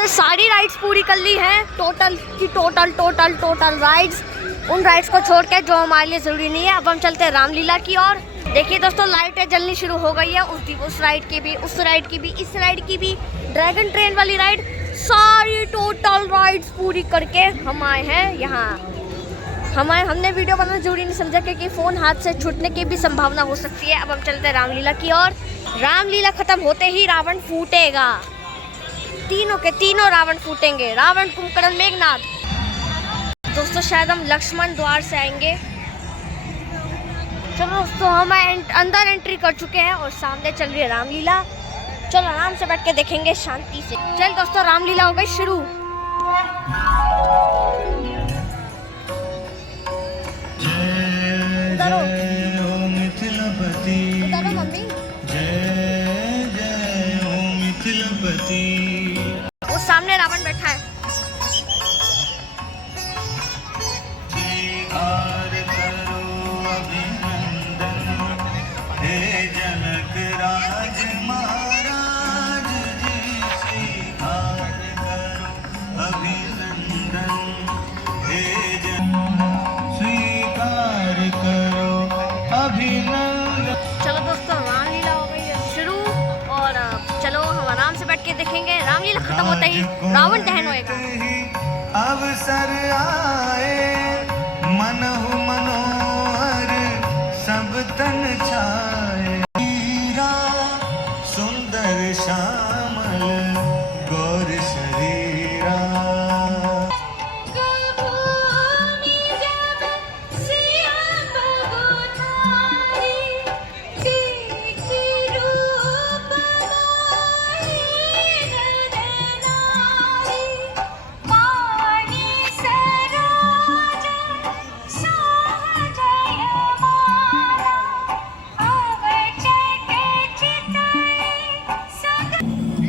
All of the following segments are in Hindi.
उसने सारी राइड्स पूरी कर ली हैं, टोटल राइड्स। उन राइड्स को छोड़ के जो हमारे लिए ज़रूरी नहीं है। अब हम चलते हैं रामलीला की ओर। देखिए दोस्तों, लाइटें जलनी शुरू हो गई है। उस राइड की भी, उस राइड की भी, इस राइड की भी, ड्रैगन ट्रेन वाली राइड, सारी टोटल राइड्स पूरी करके हम आए हैं यहाँ। हमने वीडियो बनाना जरूरी नहीं समझा क्योंकि फ़ोन हाथ से छूटने की भी संभावना हो सकती है। अब हम चलते हैं रामलीला की ओर। रामलीला खत्म होते ही रावण फूटेगा, तीनों के तीनों रावण फूटेंगे, रावण, कुंभकर्ण, मेघनाथ। दोस्तों शायद हम लक्ष्मण द्वार से आएंगे। चलो दोस्तों, हम अंदर एंट्री कर चुके हैं और सामने चल रही है रामलीला। चलो आराम से बैठ के देखेंगे शांति से। चल दोस्तों, रामलीला हो गई शुरू। उतारो मम्मी। वो सामने रावण बैठा है। चलो दोस्तों, रामलीला हो गई है शुरू और चलो हम आराम से बैठ के देखेंगे। रामलीला खत्म होता ही रावण दहन होएगा। अवसर आए मनहु मनोहर सब तन छाए, सुंदर श्यामल गौर शरीरा।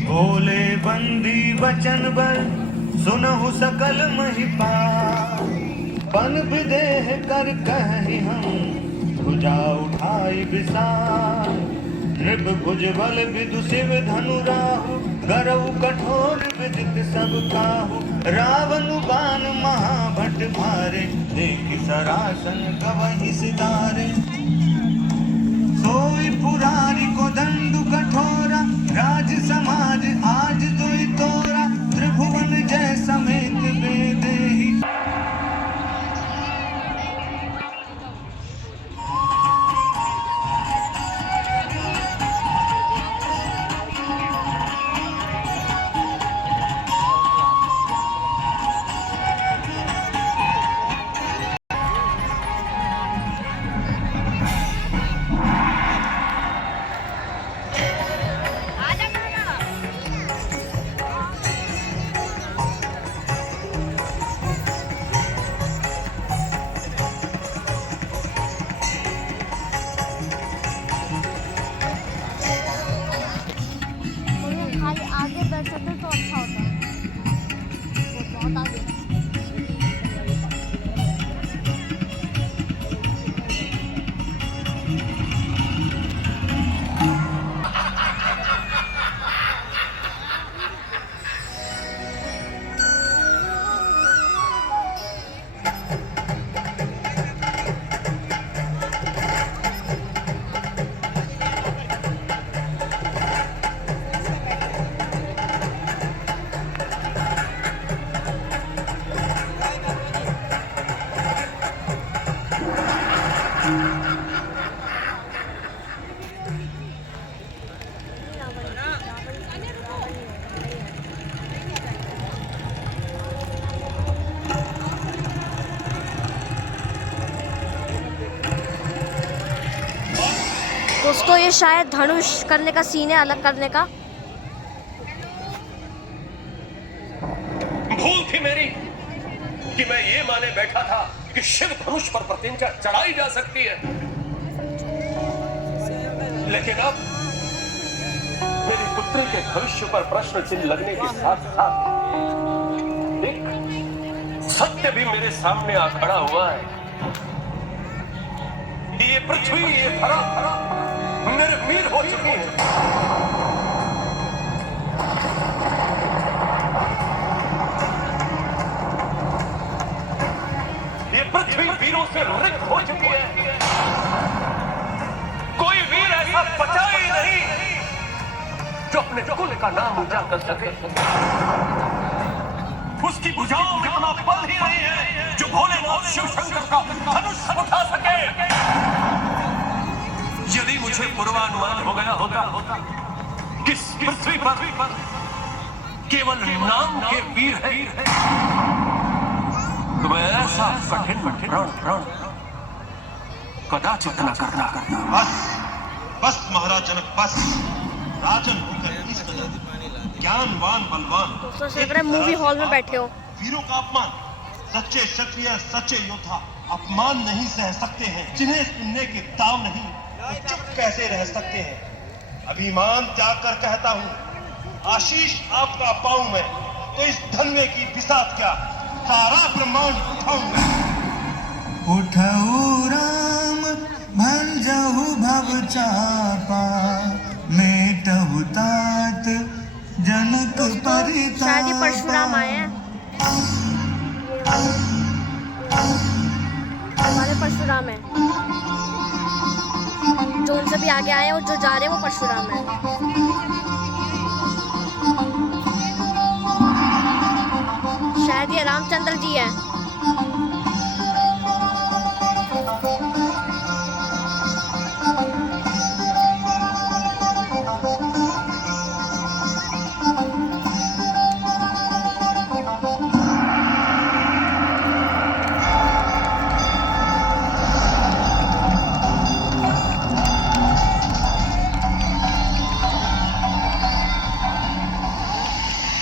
बोले बंदी वचन बर सुनहु सकल महिपाल, बन विदेह कर कहि हम भुजा उठाई विशाल। नृप भुज बल विदु शिव धनु राहु, गरऊ कठोर विदित सब काहू। रावण बाण महाभट भारे, देख सरासन गवहि सितारे। सोई पुरारी को दंडु कठोरा, राज समाज आज दोई तोरा। त्रिभुवन जय समेत बेदेही। आगे बैठ सकते तो अच्छा होता है, बहुत आगे। दोस्तों ये शायद धनुष करने का सीन है, अलग करने का। भूल थी मेरी कि मैं ये माने बैठा था कि शिव धनुष पर प्रतिज्ञा चढ़ाई जा सकती है, लेकिन अब मेरी पुत्री के भविष्य पर प्रश्न चिन्ह लगने के साथ साथ एक सत्य भी मेरे सामने आ खड़ा हुआ है। ये पृथ्वी, ये धरा निर्वीर हो चुकी है। वीरों से रिक्त हो चुकी है। कोई वीर ऐसा बचा ही नहीं जो अपने कुल का नाम ऊंचा कर सके। उसकी भुजाओं में इतना बल ही नहीं है जो भोलेनाथ शिव शंकर का धनुष उठा सके। यदि मुझे पूर्वानुमान हो गया होता कि इस पृथ्वी पर केवल नाम के वीर है, तो मैं ऐसा कठिन प्रण कदाचित न करता। बस महाराज जनक, बस। राजन होकर इस कदर ज्ञानवान बलवान दोस्तों देख रहे मूवी हॉल में बैठे हो। वीरों का अपमान, सच्चे क्षत्रिय सच्चे योद्धा अपमान नहीं सह सकते हैं। जिन्हें सुनने के दाव नहीं, वो चुप कैसे रह सकते हैं। अभिमान त्याग कर कहता हूँ, आशीष आपका पाऊं मैं, तो इस धन्य की बिसात क्या, सारा ब्रह्मांड उठाऊंगा। उठऊ राम भंजहु भव चापा, मेटहु तात जनक परितापा। शायद ये परशुराम आए हैं, हमारे परशुराम है। जो उनसे भी आगे आए और जो जा रहे हैं वो परशुराम है। शायद ये रामचंद्र जी है।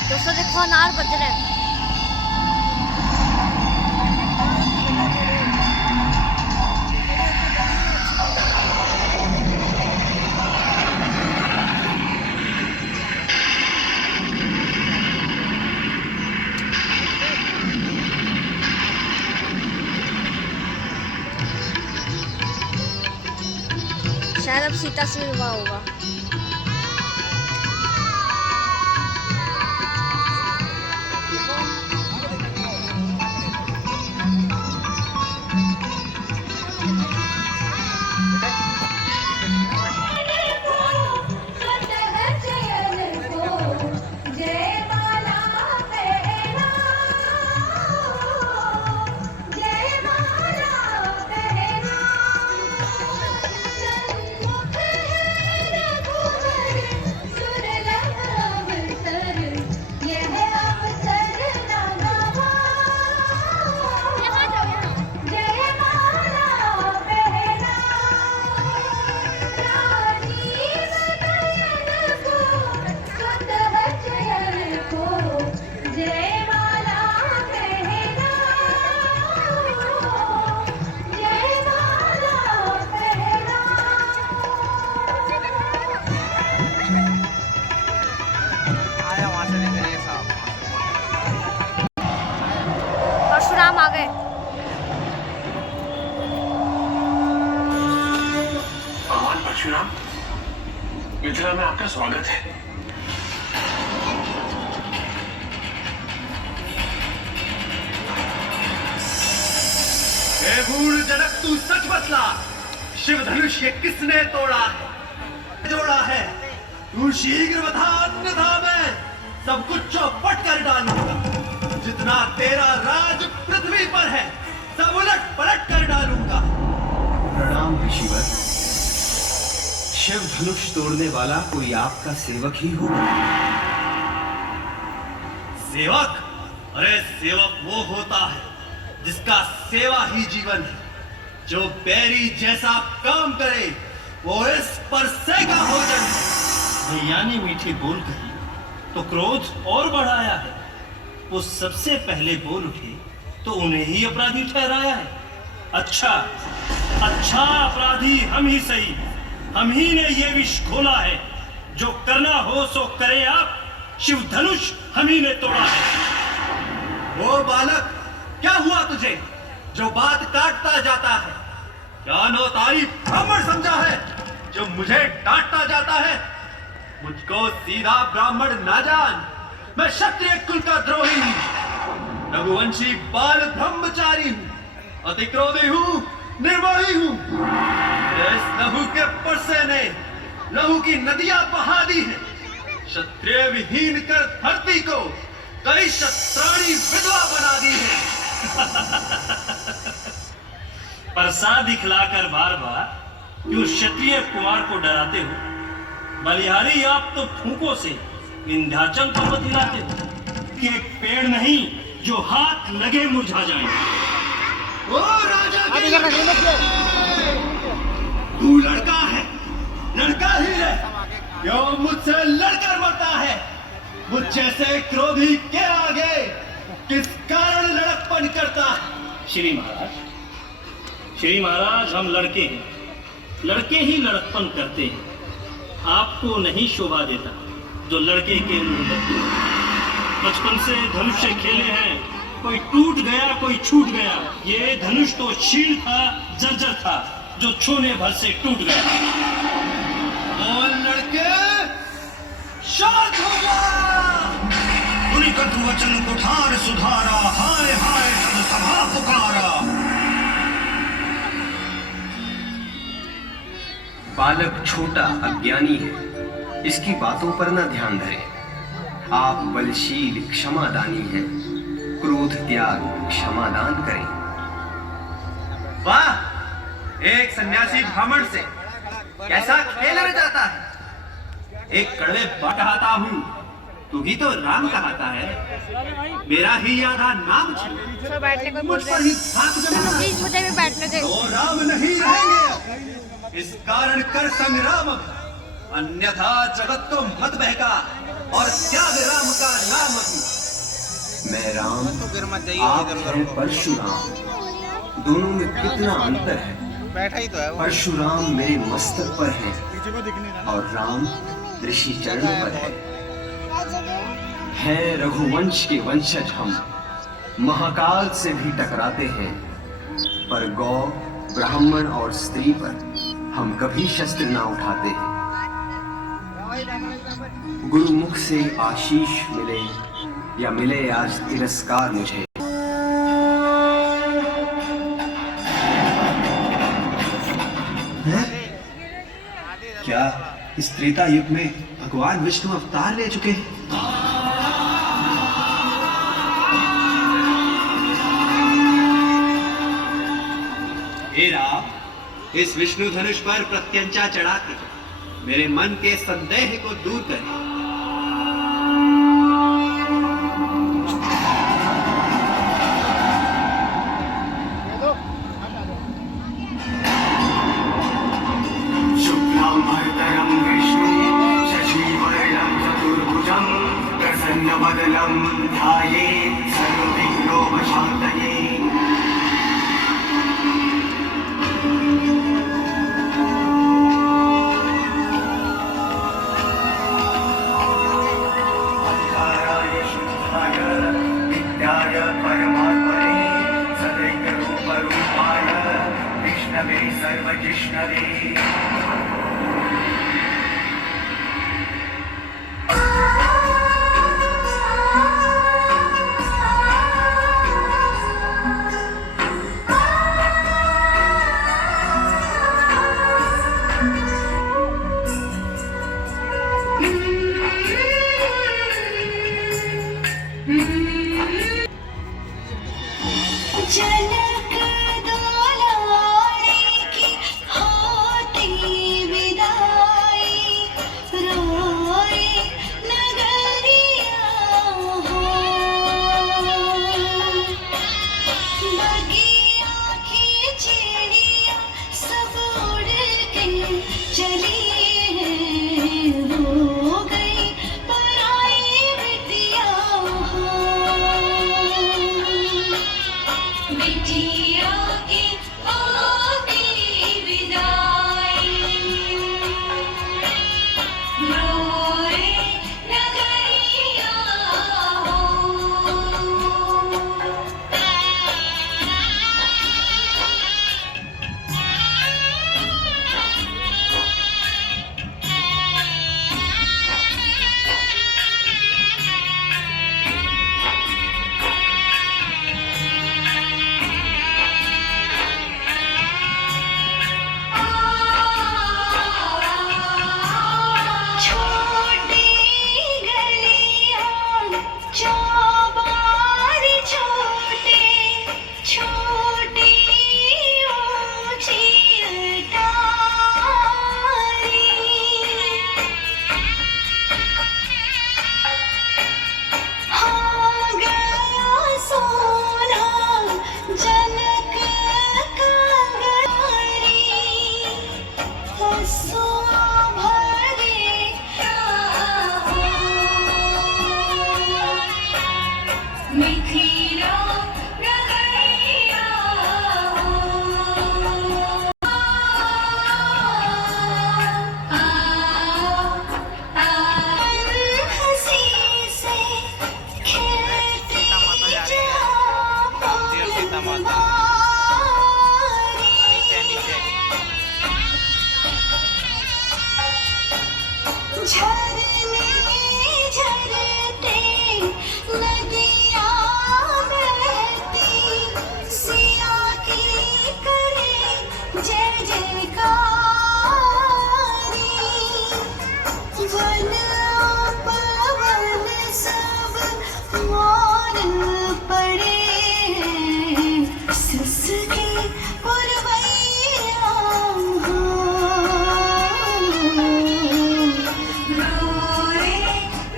दोस्तों देखो अनार बज रहे हैं। शायद अब सीता से विवाह होगा। परशुराम आ गए। भगवान परशुराम, मिथिला में आपका स्वागत है। हे भूल जनक, तू सच बतला, शिव धनुष ये किसने तोड़ा है, जोड़ा है? तू शीघ्र बता, अन्यथा मैं सब कुछ चौपट कर डालूंगा। जितना तेरा राज पृथ्वी पर है सब उलट पलट कर डालूंगा। प्रणाम ऋषिवर। शिव धनुष तोड़ने वाला कोई आपका सेवक ही होगा। सेवक? अरे सेवक वो होता है जिसका सेवा ही जीवन है। जो बैरी जैसा काम करे वो इस पर सेगा भोजन है। भैया ने मीठी बोल कही तो क्रोध और बढ़ाया है। वो सबसे पहले बोल उठे तो उन्हें ही अपराधी ठहराया है। अच्छा अपराधी हम ही सही, हम ही ने ये विष खोला है। जो करना हो सो करे आप, शिव धनुष हम ही ने तोड़ा है। ओ बालक, क्या हुआ तुझे जो बात काटता जाता है? क्या नो तारीफ ब्राह्मण समझा है जो मुझे डांटता जाता है? मुझको सीधा ब्राह्मण ना जान, मैं क्षत्रिय कुल का द्रोही हूं, रघुवंशी बाल ब्रह्मचारी हूं। अति क्रोधी हूं, निर्मोही हूं। इस लहू के परसे ने लहू की नदियां बहा दी है, क्षत्रिय विहीन कर धरती को कई क्षत्राणी विधवा बना दी है। प्रसाद दिखलाकर बार बार क्यों क्षत्रिय कुमार को डराते हो? बलिहारी, आप तो फूंकों से विंध्याचल पर्वत हिलाते हो कि एक पेड़ नहीं जो हाथ लगे मुरझा जाए। ओ राजा तू लड़का है, लड़का ही है, क्यों मुझसे लड़कर मरता है? मुझ जैसे क्रोधी के आगे किस कारण लड़कपन करता है? श्री महाराज, हम लड़के हैं, लड़के ही लड़कपन करते हैं। आपको नहीं शोभा देता जो लड़के के मुंह लगते। बचपन से धनुष से खेले हैं, कोई टूट गया कोई छूट गया। ये धनुष तो शील था, जर्जर था, जो छूने भर से टूट गया। और लड़के शांत हो जा। उन्हीं कटु वचन कुठार सुधारा, हाय हाय सब सभा पुकारा। बालक छोटा अज्ञानी है, इसकी बातों पर न ध्यान धरे। आप बलशील क्षमादानी हैं, क्रोध त्याग क्षमादान करें। वाह, एक सन्यासी ब्राह्मण से कैसा खेल रचाता है। एक कड़वे कहता हूँ, तू ही तो राम कहता है। मेरा ही आधा नाम सर बैठने को मुझ पर ही धाक जमाना। प्लीज मुझे भी बैठने दे। तो राम नहीं रहेंगे, इस कारण कर संग्राम, अन्यथा जगत को मत बहका और त्याग राम का नाम। मैं राम, आप हैं परशुराम, दोनों में कितना अंतर है। बैठा ही तो है वो। परशुराम मेरे मस्तक पर है और राम ऋषि चरण पर है रघुवंश के वंशज हम, महाकाल से भी टकराते हैं, पर गौ, ब्राह्मण और स्त्री पर हम कभी शस्त्र ना उठाते हैं। गुरुमुख से आशीष मिले या मिले आज तिरस्कार मुझे, क्या इस त्रेता युग में भगवान विष्णु अवतार ले चुके हैं? हे राम, इस विष्णु धनुष पर प्रत्यंचा चढ़ाकर मेरे मन के संदेह को दूर करें। प्रसन्नवदनं ध्यायेत् सर्वविघ्नोपशान्तये। अध्यायाय शुद्धाय विद्याय परमात्मने सदैकरूपरूपाय विष्णवे सर्वजिष्णवे। जनक दौलाने की होती मिथिला नगरिया हंसी से खेलती झरने झरते नदियाँ बहती सिया की करे जय जयकारी वन पवन सब मौन पड़े सिसकी पुरवैया रोए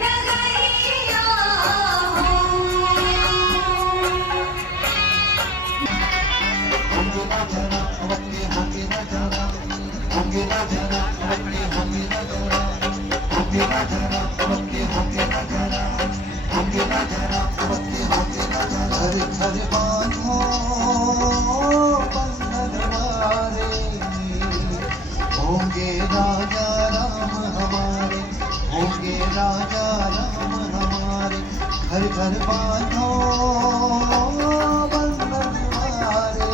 नगरिया होंगे राजा राम हमारे, होंगे राजा राम हमारे, घर घर बांधो बंधन हमारे।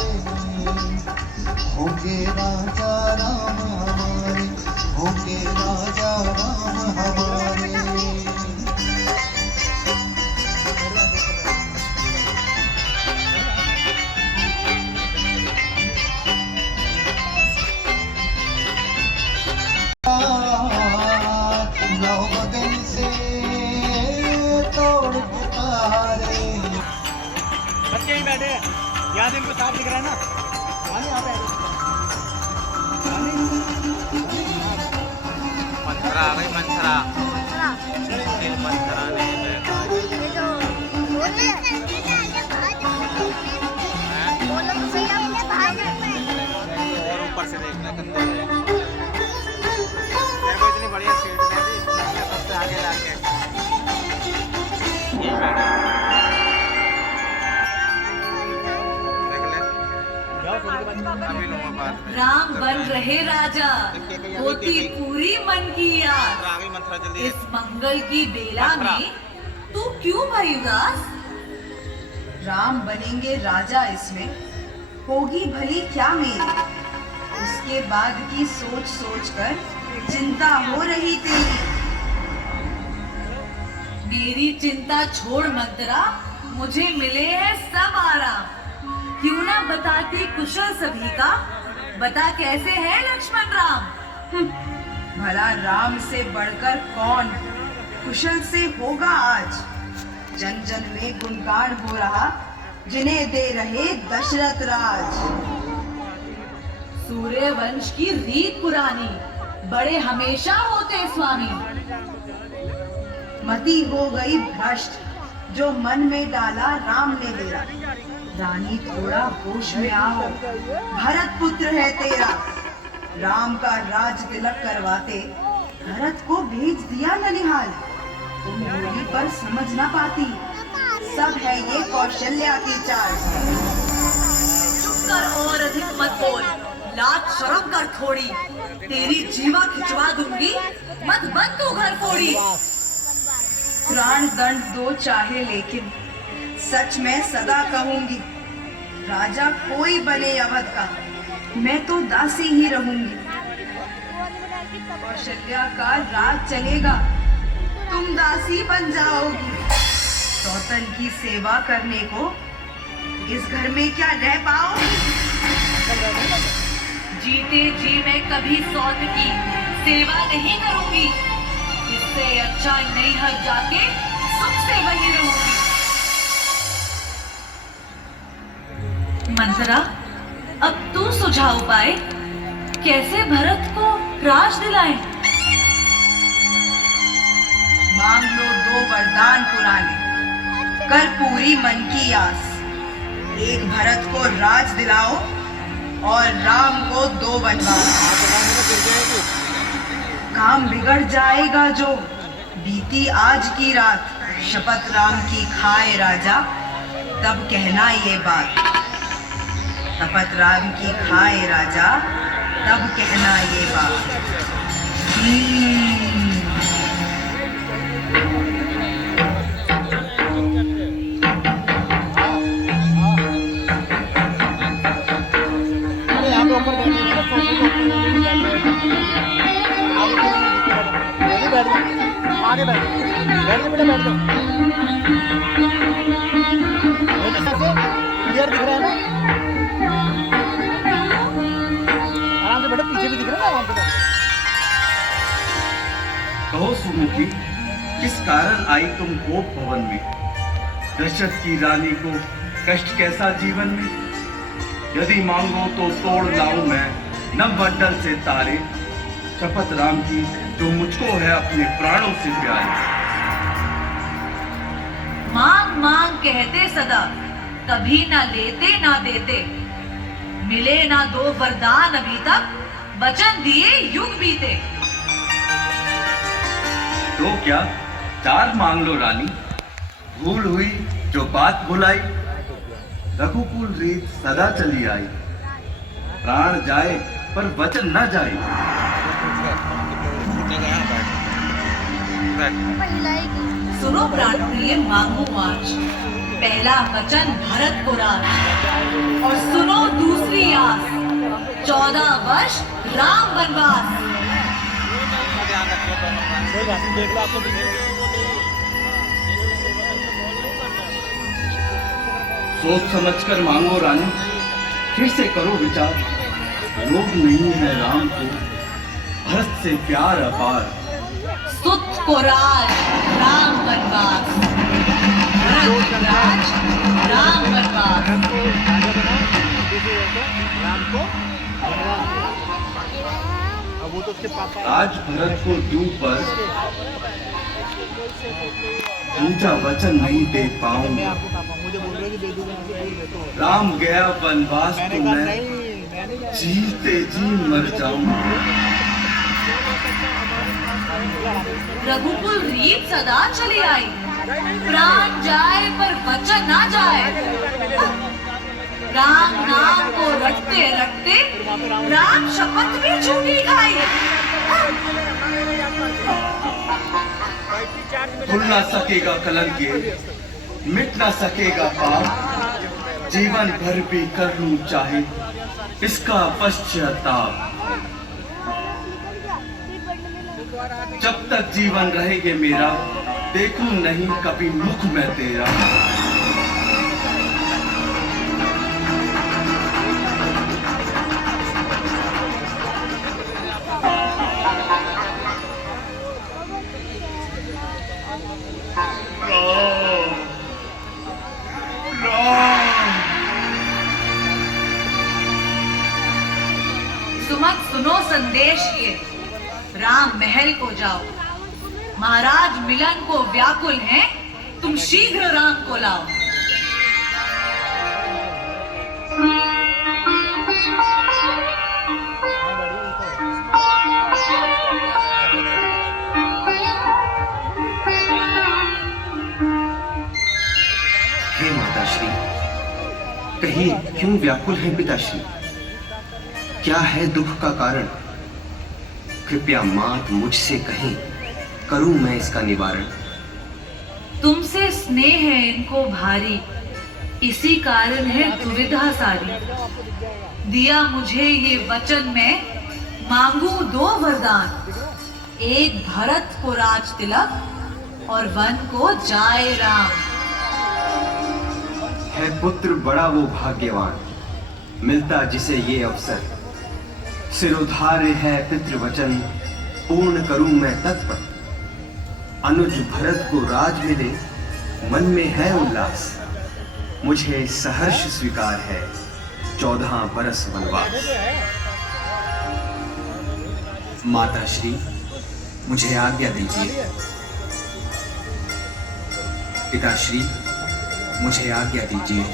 होंगे राजा राम हमारे, होंगे राजा राम हमारे। नौ बदन से तोड़ पुकारे। बच्चे ही बैठे हैं, यहाँ से इनको साफ दिख रहा है ना। आने यहाँ पे मंथरा आ गई, मंथरा मंथरा ने और ऊपर से देखना गंदे मेरे को इतनी बढ़िया सीट दे दी सबसे आगे लाके ये बैठे देख ले अभी लूंगा बात में। राम बन रहे राजा होती पूरी मन की याद आगे मंथरा जल्दी इस मंगल की बेला में तू क्यों भाई उदास राम बनेंगे राजा इसमें होगी भली क्या मेरी उसके बाद की सोच सोच कर चिंता हो रही तेरी मेरी चिंता छोड़ मंत्रा मुझे मिले हैं सब आराम क्यों ना बताती कुशल सभी का बता कैसे है लक्ष्मण राम भला राम से बढ़कर कौन कुशल से होगा आज जन जन में गुणगान हो रहा जिन्हें दे रहे दशरथ राज सूर्य वंश की रीत पुरानी बड़े हमेशा होते स्वामी मति हो गई भ्रष्ट जो मन में डाला राम ने मेरा रानी थोड़ा होश में आओ भरत पुत्र है तेरा राम का राज तिलक करवाते भरत को भेज दिया ननिहाल तुम होली पर समझ ना पाती सब है ये कौशल्या की चाल चुप कर और अधिक मत बोल लाज शर्म कर थोड़ी तेरी जीवा खिंचवा दूंगी मत बन तू घर फोड़ी प्राण दंड दो चाहे लेकिन सच में सदा कहूंगी राजा कोई बने अवध का मैं तो दासी ही रहूंगी कौशल्या का राज चलेगा तुम दासी बन जाओगी सौतन की सेवा करने को इस घर में क्या रह पाओगी जीते जी मैं कभी सौत की सेवा नहीं करूंगी इससे अच्छा नैहर जाके सुख से वहीं रहूंगी मंथरा अब तू सुझाव पाए कैसे भरत को राज दिलाए मांग लो दो वरदान पुराने कर पूरी मन की आस एक भरत को राज दिलाओ और राम को दो वनवास काम बिगड़ जाएगा जो बीती आज की रात शपथ राम की खाए राजा, तब कहना ये बात। शपथ राम की खाए राजा, तब कहना ये बात। आगे बैठ जाओ बेटा, बैठ जाओ। क्लियर दिख रहा है ना? आराम से बैठो, पीछे भी दिख रहा है ना, आराम से बैठो। कहो सुमुखी, किस कारण आई तुम गोप भवन में? दशरथ की रानी को कष्ट कैसा जीवन में? यदि मांगो तो तोड़ लाऊं मैं नवमंडल से तारे, शपथ राम की जो मुझको है अपने प्राणों से प्यारी। मांग मांग कहते सदा, कभी ना लेते ना देते, मिले ना दो वरदान अभी तक, वचन दिए युग बीते। तो क्या 4 मांग लो रानी, भूल हुई जो बात भुलाई, रघुकुल रीत सदा चली आई, प्राण जाए पर वचन न जाए। सुनो प्राण प्रिय मांगू आज, पहला वचन भरत को राज, और सुनो दूसरी आस, 14 वर्ष राम वनवास। सोच समझकर मांगो रानी, फिर से करो विचार, लोभ नहीं है राम को, भरत से प्यार अपार। सुत को राज राम वनवास, भरत को राज राम वनवास। आज भरत को दूं पर पूजा वचन नहीं दे पाऊंगा, राम गया वनवास तो मैं जीते जी मर जाऊंगा। रघुकुल रीत सदा चली आई, प्राण जाए पर वचन ना जाए। राम नाम को रटते रटते, राम शपथ भी झूठी खाई। भूल ना सकेगा कलंक ये, मिट ना सकेगा पाप, जीवन भर भी कर लूं चाहे इसका पश्चाताप। जब तक जीवन रहेगे मेरा, देखूं नहीं कभी मुख मैं तेरा। सुमन सुनो संदेश ये, राम महल को जाओ, महाराज मिलन को व्याकुल हैं, तुम शीघ्र राम को लाओ। हे माताश्री, कहिए क्यों व्याकुल हैं पिताश्री? क्या है दुख का कारण? कृपया मात मुझसे कहें, करूं मैं इसका निवारण। तुमसे स्नेह है इनको भारी, इसी कारण है दुविधा सारी। दिया मुझे ये वचन में, मांगू 2 वरदान, एक भरत को राज तिलक और वन को जाए राम। है पुत्र बड़ा वो भाग्यवान, मिलता जिसे ये अवसर। सिरोधार्य है पितृवचन, पूर्ण करूं मैं तत्पर। अनुज भरत को राज मिले, मन में है उल्लास। मुझे सहर्ष स्वीकार है 14 बरस वनवास। माताश्री, मुझे आज्ञा दीजिए। पिताश्री, मुझे आज्ञा दीजिए।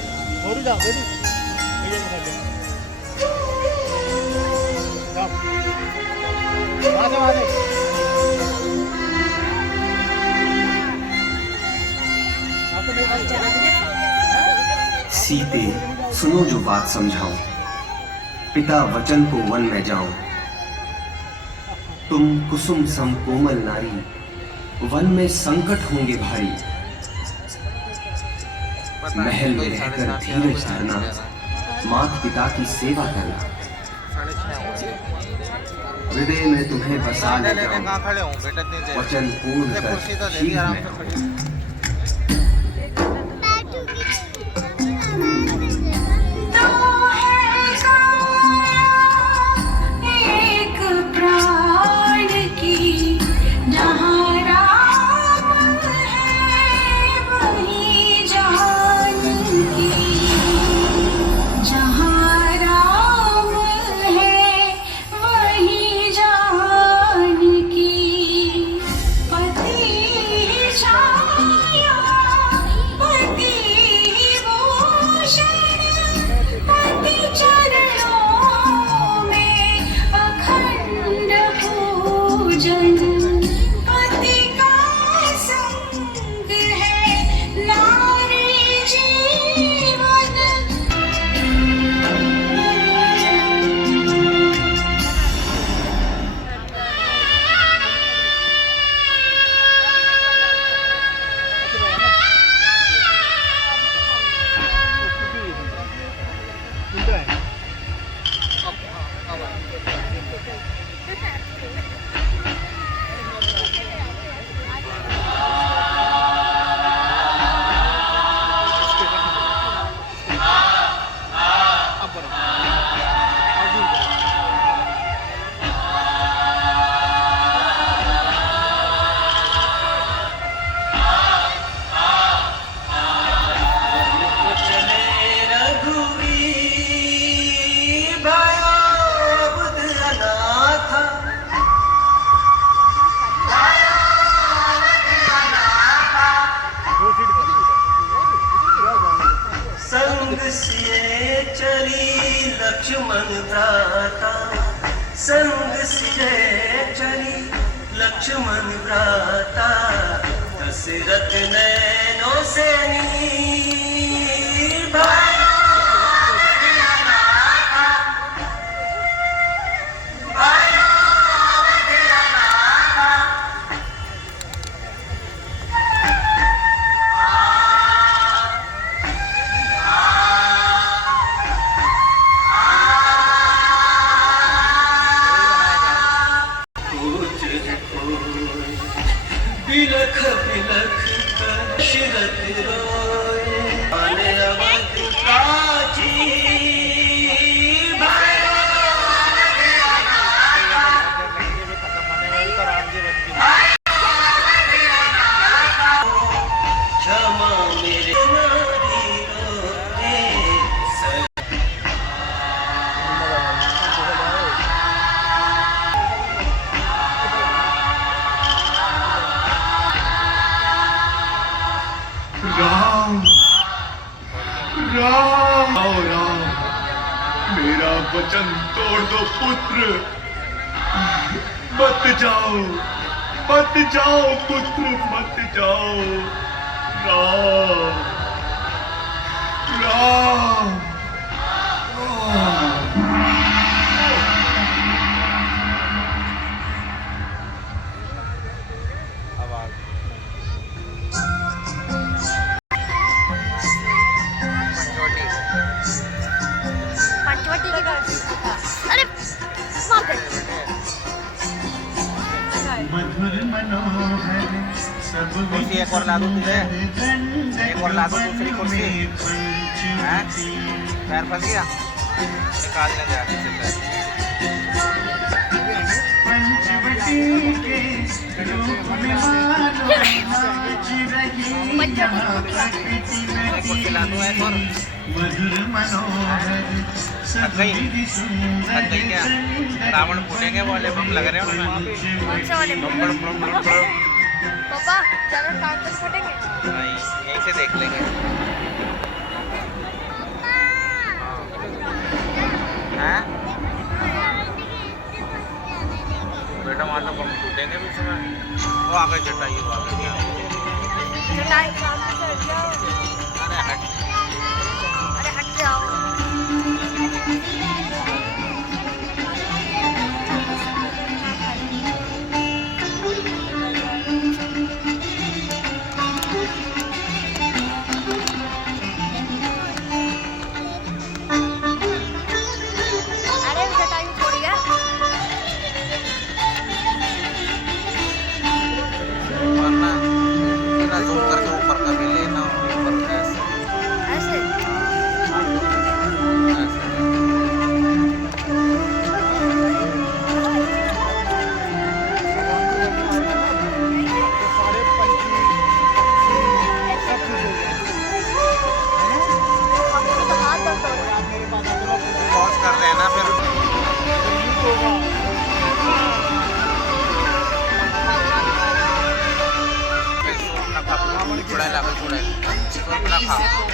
सीते सुनो जो बात समझाऊं, पिता वचन को वन में जाऊं। तुम कुसुम सम कोमल नारी, वन में संकट होंगे भारी। महल में रहकर धीरज धरना, माता पिता की सेवा करना। हृदय में तुम्हें बसा ले जाऊं, वचन पूर्ण कर शीघ्र में आऊं। लक्ष्मण भ्राता संग सिरे चली, लक्ष्मण भ्राता दशरथ नैनों से नीर भाई। बिलख बिलख कर दशरथ रोए, आने अवध काजी भाई। क्षमा मेरे नारी रोए राम राम आओ राम, मेरा वचन तोड़ दो पुत्र। मत जाओ पुत्र, मत जाओ। राम राम पंचवटी की अरे मधुर मनोहर सब कुर्सी एक और ला दो तुझे, एक और ला दो दूसरी कुर्सी। पैर फंस गया, निकाल लेंगे आगे से पैर। पंचवटी के रूप में मानो नाच रही यहाँ प्रकृति कुर्सी ला दो एक और। मधुर मनोहर सब विधि सुंदर थक गई क्या? रावण फूटेंगे वाले बम लग रहे हैं उनमें। कौन से वाले पापा ज्यादा टाइम तक फटेंगे? नहीं, यहीं से देख लेंगे। हैं? बेटा वहाँ तो बम फूटेंगे भी समय। वो आ गई चटाई, वो आ गई। चटाई सामने से हट जाओ। अरे हट।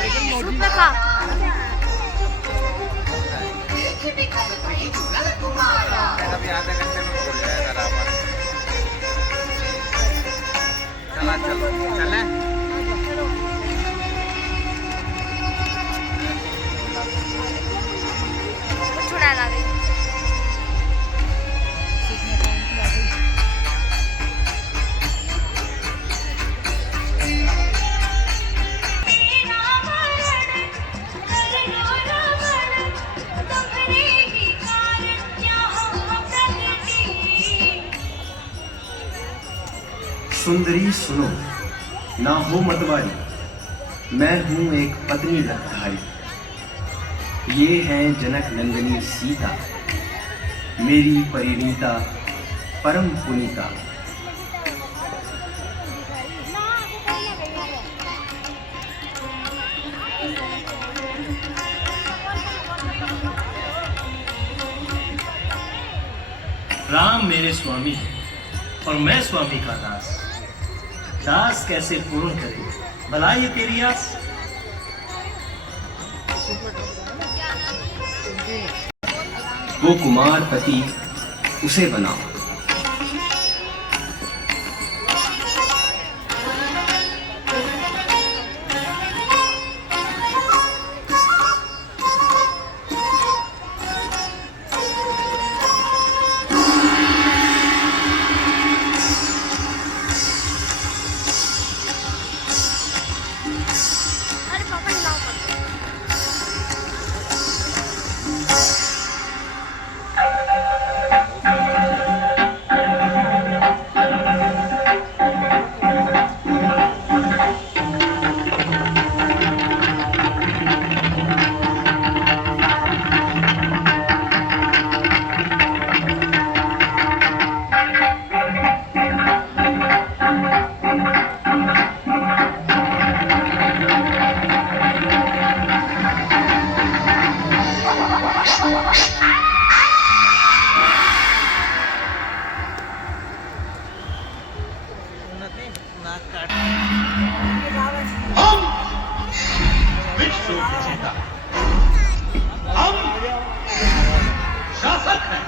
सूप में खा। अभी आधे घंटे में भूल जाएगा रावण। चला चलो चले। छुड़ा ला गई। सुंदरी सुनो, ना हो मतवारी, मैं हूं एक पत्नी व्रतधारी। ये हैं जनक नंदिनी सीता, मेरी परिणीता परम पुनीता। राम मेरे स्वामी है और मैं स्वामी का दास। दास कैसे पूर्ण करे भला ये तेरी आस। वो कुमार पति उसे बनाओ। अरे पापा लाओ पापा। हम विश्व विजेता, हम शासक हैं,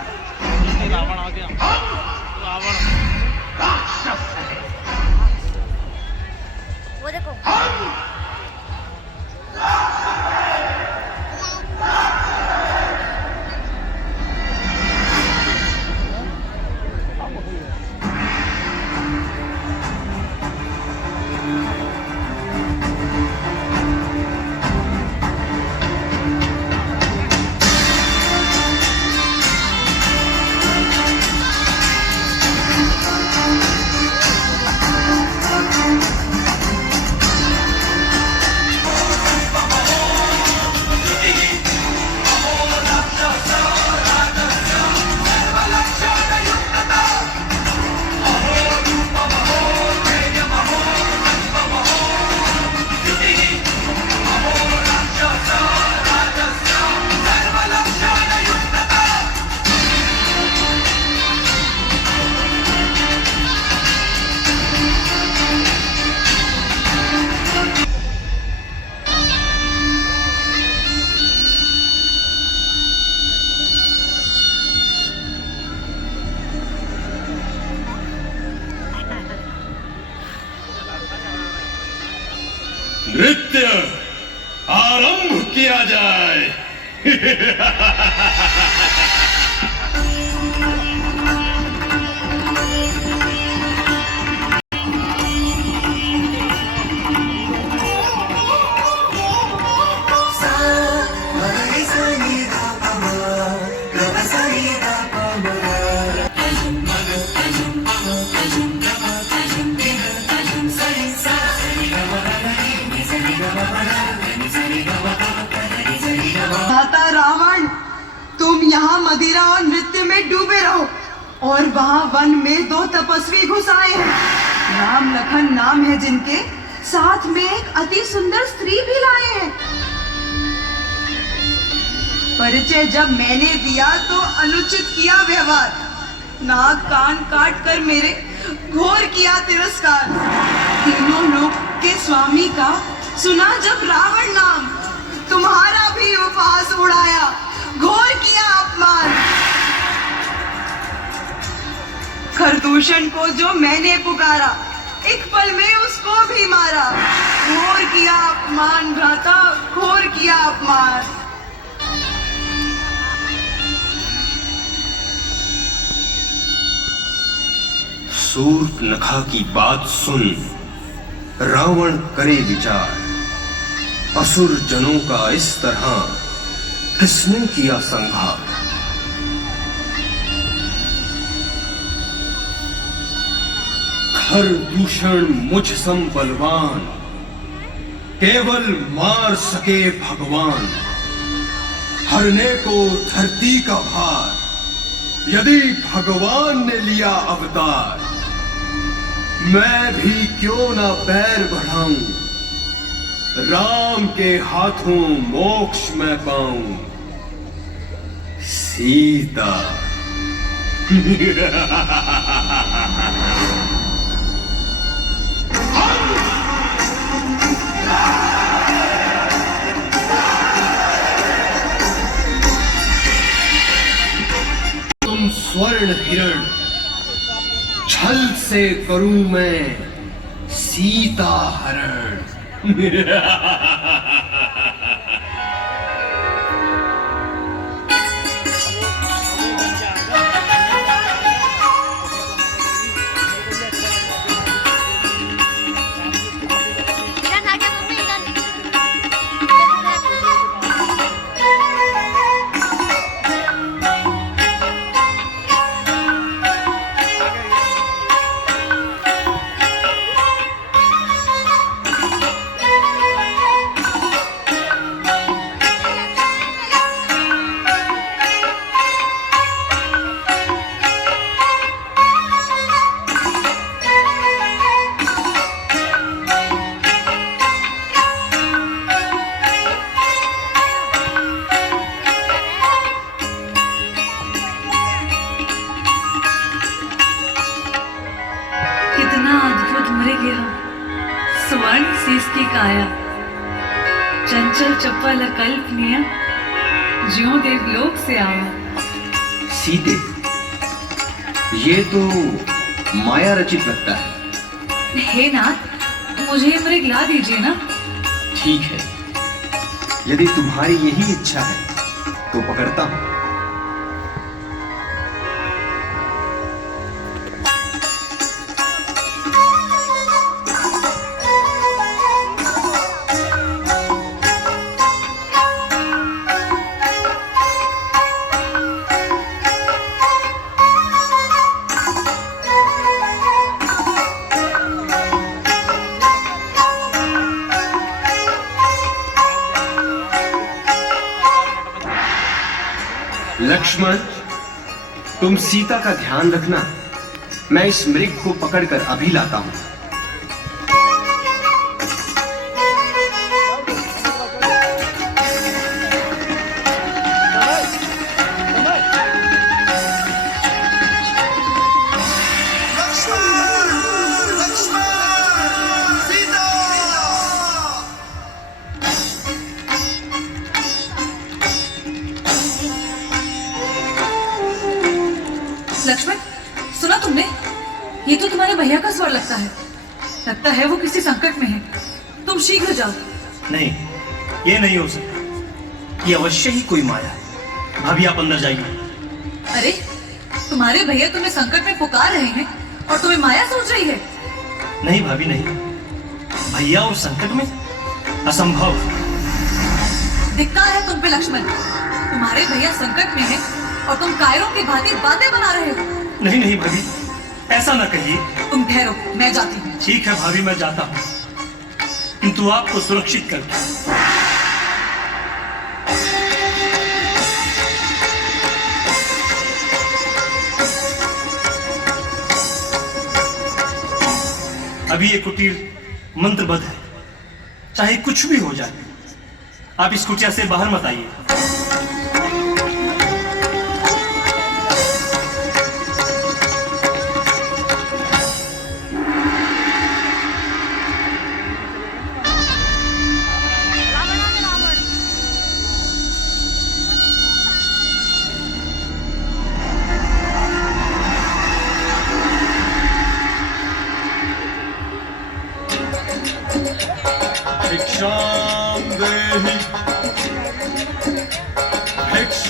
रावण आ गया। हम रावण राक्षस हैं, वो देखो। हम नृत्य आरंभ किया जाए। माता रावण, तुम यहाँ मदिरा और नृत्य में डूबे रहो और वहाँ वन में दो तपस्वी घुस आए हैं। राम लखन नाम है जिनके, साथ में एक अति सुंदर स्त्री भी लाए हैं। परिचय जब मैंने दिया तो अनुचित किया व्यवहार, नाक कान काट कर मेरे घोर किया तिरस्कार। तीनों लोक के स्वामी का सुना जब रावण नाम, तुम्हारा भी उपहास उड़ाया, घोर किया अपमान। खरदूषण को जो मैंने पुकारा, एक पल में उसको भी मारा। घोर किया अपमान भ्राता, घोर किया अपमान। शूर्पणखा की बात सुन, रावण करे विचार। असुर जनों का इस तरह किसने किया संहार? खरदूषण मुझ सम बलवान, केवल मार सके भगवान। हरने को धरती का भार, यदि भगवान ने लिया अवतार। मैं भी क्यों ना पैर बढ़ाऊं, राम के हाथों मोक्ष मैं पाऊं। सीता तुम स्वर्ण हिरण, छल से करूं मैं सीता हरण। स्वर्ण शीस की काया, चंचल चपल अकल्पनीय, ज्यों देवलोक से आया। सीते, ये तो माया रचित लगता है। हे नाथ, मुझे मृग ला दीजिए ना। ठीक है, यदि तुम्हारी यही इच्छा है तो पकड़ता हूं। लक्ष्मण, तुम सीता का ध्यान रखना। मैं इस मृग को पकड़कर अभी लाता हूं। लक्ष्मण, सुना तुमने? ये तो तुम्हारे भैया का स्वर लगता है वो किसी संकट में है। तुम शीघ्र जाओ। नहीं, ये नहीं हो सकता। ये अवश्य ही कोई माया है। भाभी, आप अंदर जाइए। अरे, तुम्हारे भैया तुम्हें संकट में पुकार रहे हैं और तुम्हें माया सोच रही है? नहीं भाभी, नहीं। भैया और संकट में? असंभव। धिक्कार है तुम पे लक्ष्मण। तुम्हारे भैया संकट में है और तुम कायरों की भांति बातें बना रहे हो। नहीं नहीं भाभी, ऐसा ना कहिए। तुम ठहरो, मैं जाती हूँ। ठीक है भाभी, मैं जाता हूँ, किंतु आपको सुरक्षित करके। अभी ये कुटीर मंत्रबद्ध है, चाहे कुछ भी हो जाए। आप इस कुटिया से बाहर मत आइए।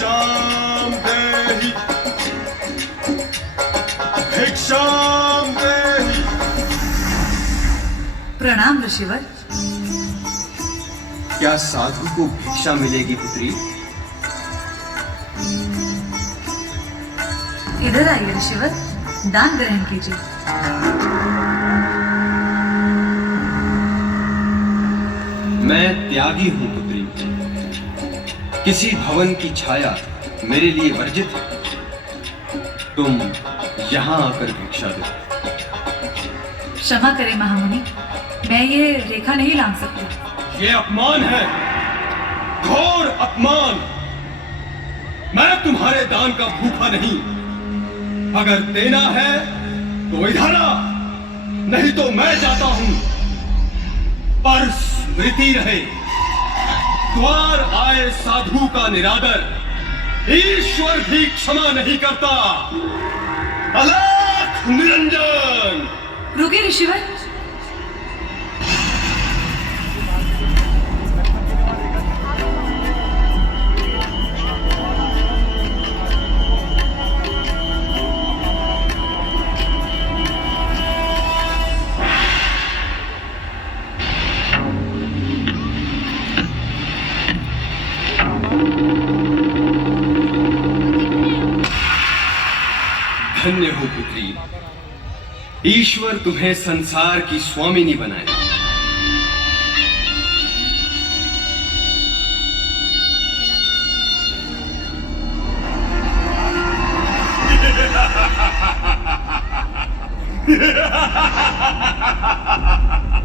भिक्षाम देहि भिक्षाम देहि। प्रणाम ऋषिवर। क्या साधु को भिक्षा मिलेगी पुत्री? इधर आइए ऋषिवर, दान ग्रहण कीजिए। मैं त्यागी हूं पुत्री, किसी भवन की छाया मेरे लिए वर्जित है। तुम यहां आकर भिक्षा दो। क्षमा करें महामुनि, मैं ये रेखा नहीं लांघ सकती। ये अपमान है, घोर अपमान। मैं तुम्हारे दान का भूखा नहीं। अगर देना है तो इधर आ, नहीं तो मैं जाता हूं। पर स्मृति रहे, द्वार आए साधु का निरादर ईश्वर भी क्षमा नहीं करता। अलख निरंजन। रुके ऋषिवर। धन्य हो पुत्री, ईश्वर तुम्हें संसार की स्वामिनी बनाए।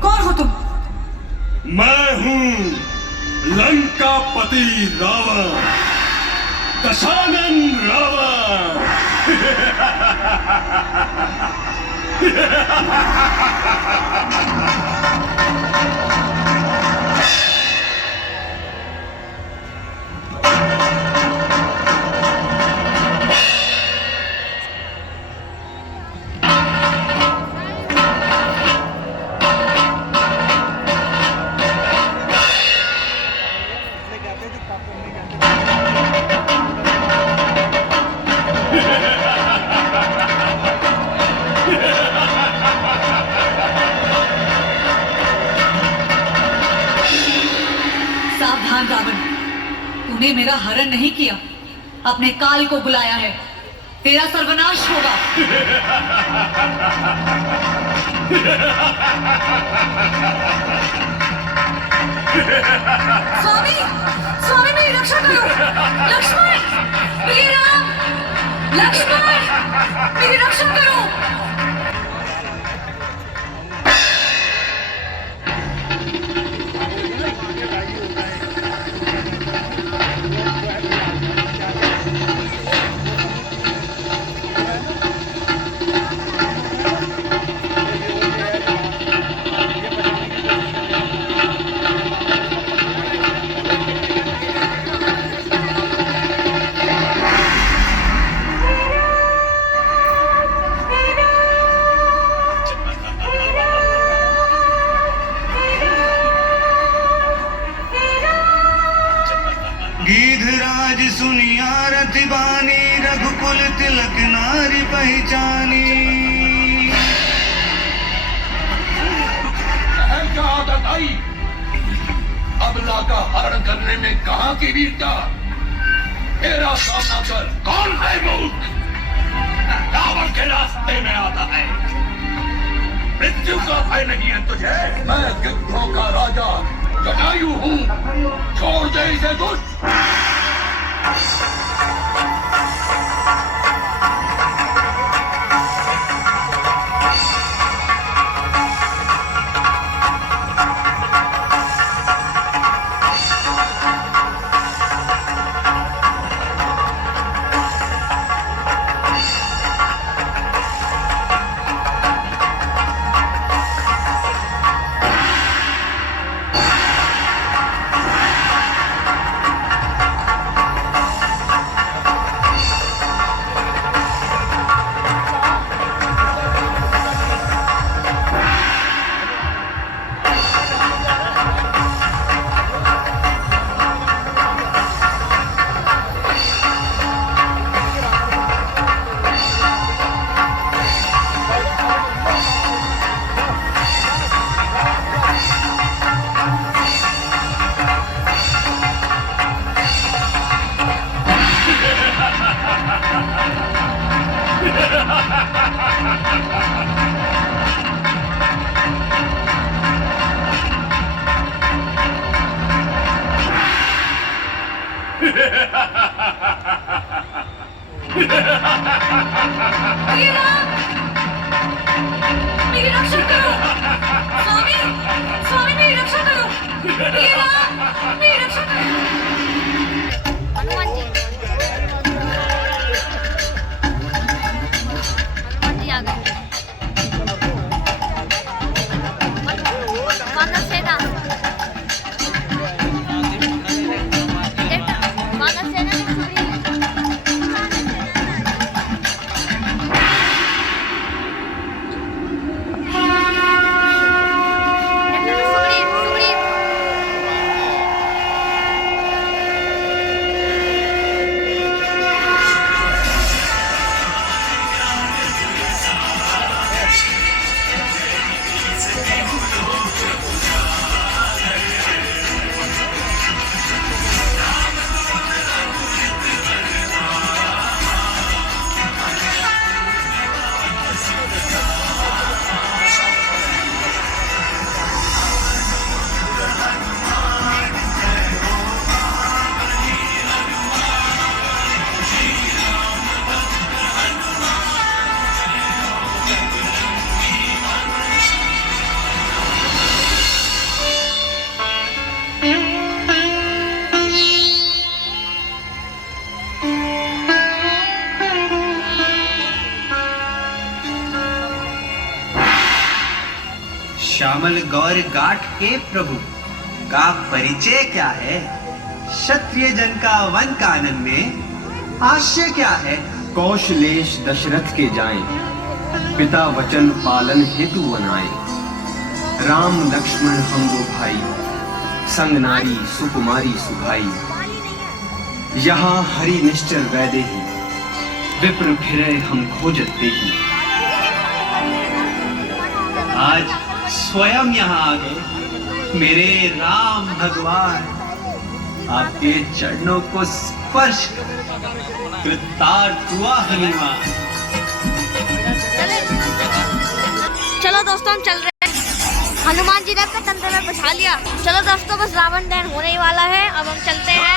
कौन हो तुम? मैं हूं लंकापति रावण, दशानन रावण। सावधान रावण, तूने मेरा हरण नहीं किया, अपने काल को बुलाया है। तेरा सर्वनाश होगा। स्वामी, स्वामी मेरी रक्षा करो। लक्ष्मण, मेरी राम, लक्ष्मण, मेरी रक्षा करो। गीधराज सुनिया रति बानी, रघुकुल तिलक नारी पहचानी। क्या आदत आई? अबला का हरण करने में कहां की वीरता? मेरा सामना कर। कौन है मूर्ख? रावण के रास्ते में आता है। मृत्यु का भय नहीं है तुझे? मैं गिद्धों का राजा जटायु हूं। छोड़ दे इसे दुष्ट। ये राम, मेरी रक्षा करो। स्वामी, स्वामी मेरी रक्षा करो। ये राम, मेरी रक्षा करो। हनुमान जी, हनुमान जी आ गए। वानर सेना, वानर सेना में सुग्रीव है। सुग्रीव, सुग्रीव। श्यामल गौर गाठ के प्रभु का परिचय क्या है? क्षत्रिय जन का वन कानन में आशय क्या है? कौशलेश दशरथ के जाएं, पिता वचन पालन हेतु बनाए। राम लक्ष्मण हम दो भाई, संग नारी सुकुमारी सुभाई। यहाँ हरि निश्चर वैदेही, विप्र फिरे हम खोजत देही। आज स्वयं यहाँ आ गए मेरे राम भगवान, आपके चरणों को स्पर्श कृतार्थ हुआ हनुमान। चलो दोस्तों हम चल रहे हैं। हनुमान जी ने अपने कंधे में बैठा लिया। चलो दोस्तों बस रावण दहन होने ही वाला है। अब हम चलते हैं